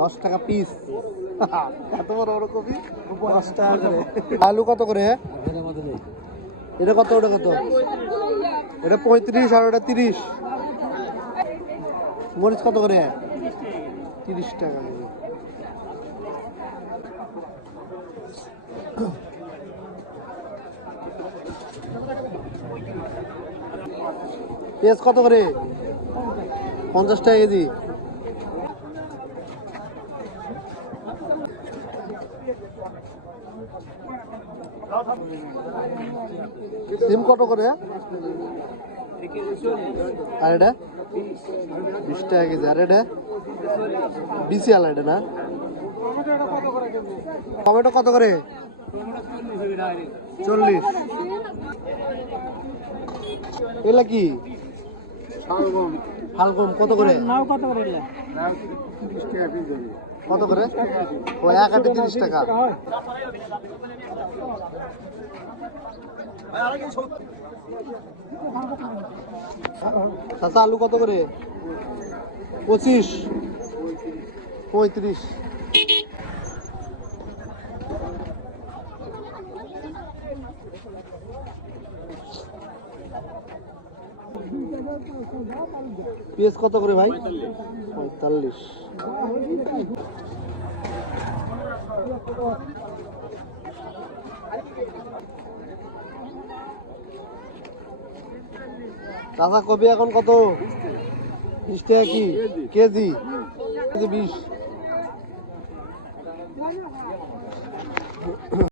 10 টাকা পিস। এত বড় বড় কপি 10 টাকা করে। আলু কত করে? এটা কত, ওটা কত? এটা 35 আর ওটা 30। মরিচ কত করে? 30 টাকা করে। পেঁয়াজ কত করে? 50 টাকা কেজি। সিম কত করে? আর এটা 20 টাকা কেজি। আর এটা বিসি আলা, এটা না? টমেটো কত করে? 40। এগুলা কি? হালগম কত করে? কত করে? ও এক আটি 30 টাকা। চাচা আলু কত করে? 25, 35। পেঁয়াজ কত করে ভাই? 45। চাচা কপি এখন কত? 20 টাকা কি কেজি? 20।